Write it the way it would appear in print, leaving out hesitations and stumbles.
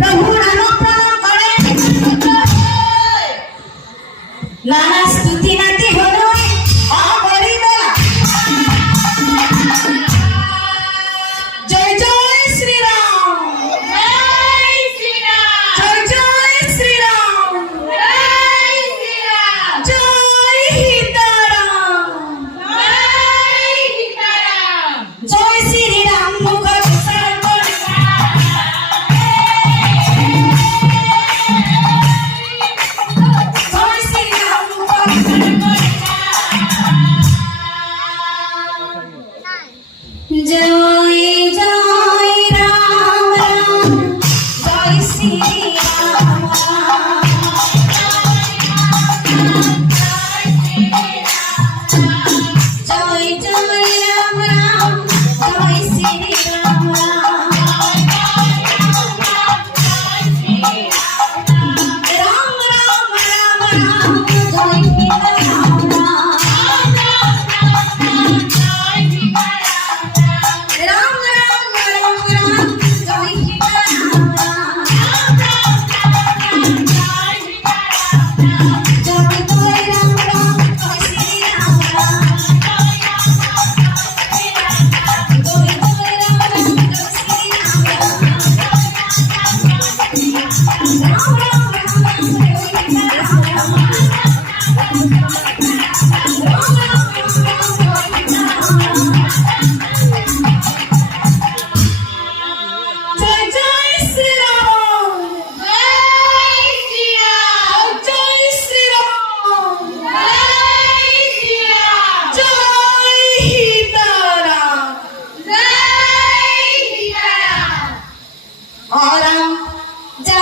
प्रभु नाम प्रणाम करे नाना स्तुति नाती होनो आ बरी देला जय जय श्री राम जय श्री राम जय जय श्री राम जय श्री राम जय हिताराम जय श्री राम मुख जय जय राम राम जय श्री राम जय जय राम राम जय श्री राम राम राम राम राम जय राम जा